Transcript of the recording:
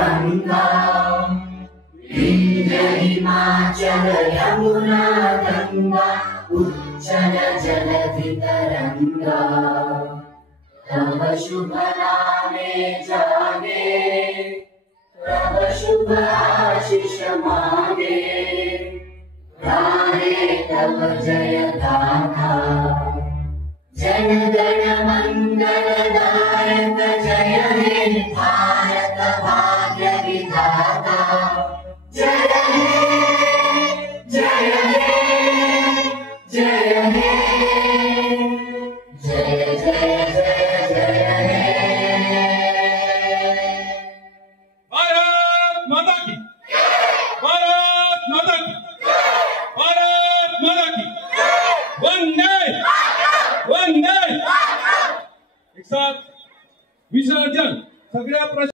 गंगा विंध्य हिमाचल यमुना गंगा उच्चल जलधि तरंगा तव शुभ नामे जागे तव शुभ आशीष मांगे गाए तव जय गाथा जन गण मंगलदायक जय हे भारत भाग्य